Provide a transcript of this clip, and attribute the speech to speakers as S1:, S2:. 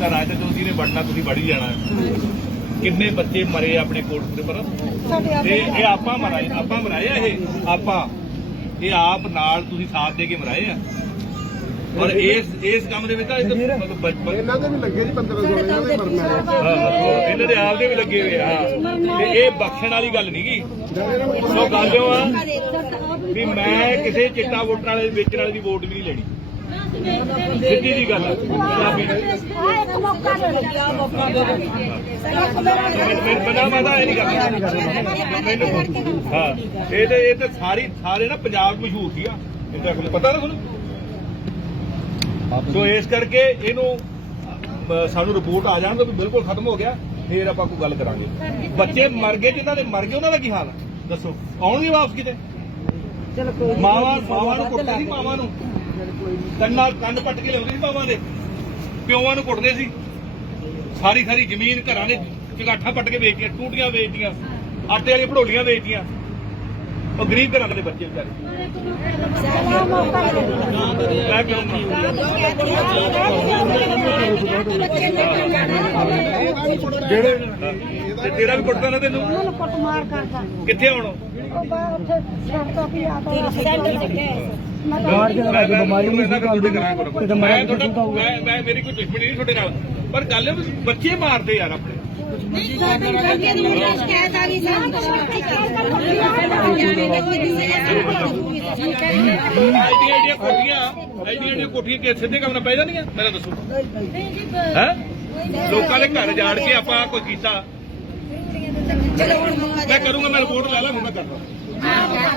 S1: ਘਰਾਂ 'ਚ ਤੁਸੀਂ ਨੇ ਵੜਨਾ ਤੁਸੀਂ ਵੜੀ ਜਾਣਾ। ਕਿੰਨੇ ਬੱਚੇ ਮਰੇ ਆਪਣੇ ਕੋਲ ਦੇ ਪਰ? ਤੇ ਇਹ ਆਪਾਂ ਮਰਾਏ ਆਪਾਂ ਮਰਾਏ ਆ ਇਹ? ਆਪਾਂ? ਇਹ ਆਪ ਨਾਲ ਤੁਸੀਂ ਸਾਥ ਦੇ ਕੇ ਮਰਾਏ ਆ? ਔਰ ਇਸ ਇਸ ਕੰਮ ਦੇ ਵਿੱਚ ਤਾਂ
S2: ਇਹਨਾਂ ਦੇ ਵੀ ਲੱਗੇ ਜੀ 15 16 ਇਹਨਾਂ ਦੇ ਮਰਨਾ
S1: ਇਹਨਾਂ ਦੇ ਆਪ ਦੇ ਵੀ ਲੱਗੇ ਹੋਏ ਆ। ਤੇ ਇਹ ਬਖਸ਼ਣ ਵਾਲੀ ਗੱਲ ਨਹੀਂਗੀ ਸੋ ਗੱਲ ਉਹ ਆ ਵੀ ਮੈਂ ਕਿਸੇ ਚਿੱਟਾ ਵੋਟਰ ਵਾਲੇ ਵੇਚਣ ਵਾਲੇ ਦੀ ਵੋਟ ਵੀ ਨਹੀਂ ਲੈਣੀ। ਸਿੱਧੀ ਜੀ ਗੱਲ ਆ। ਪੰਜਾਬੀ ਚ। ਮੈਨੂੰ ਮੈਨੂੰ ਪਤਾ ਮਾਤਾ ਇਹ ਨਹੀਂ ਕਰਦਾ ਮੈਨੂੰ ਹਾਂ ਇਹ ਤੇ ਇਹ ਤੇ ਸਾਰੀ ਸਾਰੇ ਨਾ ਪੰਜਾਬ ਮਸ਼ਹੂਰ ਸੀ ਆ। ਇਹ ਤਾਂ ਅਗਲੇ ਪਤਾ ਨਾ ਤੁਹਾਨੂੰ? ਸੋ ਇਸ ਕਰਕੇ ਇਹਨੂੰ ਅਹ, ਸਾਨੂੰ ਰਿਪੋਰਟ ਆ ਜਾਣ ਤਾਂ ਬਿਲਕੁਲ ਖਤਮ ਹੋ ਗਿਆ। ਫੇਰ ਆਪਾਂ ਕੋਈ ਗੱਲ ਕਰਾਂਗੇ। ਬੱਚੇ ਮਰ ਗਏ ਜਿਨ੍ਹਾਂ ਦੇ ਮਰ ਗਏ ਉਹਨਾਂ ਦਾ ਕੀ ਹਾਲ ਹੈ ਦੱਸੋ। ਆਉਣਗੇ ਵਾਪਸ ਕਿਤੇ? ਮਾਵਾਂ ਮਾਵਾਂ ਨੂੰ ਕੁੱਟਦੇ ਸੀ ਮਾਵਾਂ ਨੂੰ? ਕੰਨਾਂ ਕੰਨ ਪੱਟ ਕੇ ਲਾਉਂਦੇ ਸੀ ਮਾਵਾਂ ਦੇ। ਪਿਓਾਂ ਨੂੰ ਕੁੱਟਦੇ ਸੀ। ਸਾਰੀ ਸਾਰੀ ਜ਼ਮੀਨ ਘਰਾਂ ਦੇ ਚਗਾਠਾਂ ਪੱਟ ਕੇ ਵੇਚਤੀਆਂ ਟੂਟੀਆਂ ਆਟੇ ਵਾਲੀਆਂ ਭੜੋਲੀਆਂ ਵੇਚਤੀਆਂ। ਉਹ ਗਰੀਬ ਘਰਾਂ ਦੇ ਬੱਚੇ ਵਿਚਾਰੇ। ਮੈਂ ਜਿਹੜੇ ਤੇ ਤੇਰਾ ਵੀ ਕੁੱਟਦਾ ਨਾ ਤੈਨੂੰ? ਕਿੱਥੇ ਆਉਣ?
S3: ਉਹ ਬਾ ਉੱਥੇ ਸੜਕ ਤੋਂ ਵੀ ਆ
S1: ਮੈਂ ਮੈਂ ਬਿਮਾਰੀ ਨਹੀਂ ਸੀ ਤੁਹਾਡੇ ਕਰਾਂ ਕਰੋ ਮੈਂ ਤੁਹਾਡਾ ਮੈਂ ਮੈਂ ਮੇਰੀ ਕੋਈ ਦੁਸ਼ਮਣੀ ਨਹੀਂ ਤੁਹਾਡੇ ਨਾਲ ਪਰ ਗੱਲ ਇਹ ਵੀ ਬੱਚੇ ਮਾਰਦੇ ਯਾਰ ਆਪਣੇ ਐਡੀਆਂ ਐਡੀਆਂ ਕੋਠੀਆਂ ਐਡੀਆਂ ਕੋਠੀਆਂ ਕਿ ਸਿੱਧੇ ਕੰਮ ਨਾਲ ਪੈ ਜਾਂਦੀਆਂ ਮੇਰਾ ਦੱਸੋ ਹੈ ਲੋਕਾਂ ਦੇ ਘਰ ਜਾੜ ਕੇ ਆਪਾਂ ਕੋਈ ਕੀਤਾ ਮੈਂ ਕਰੂੰਗਾ ਮੈਂ ਰਿਪੋਰਟ ਲੈ ਲਾਂਗਾ ਮੈਂ ਕਰਦਾ।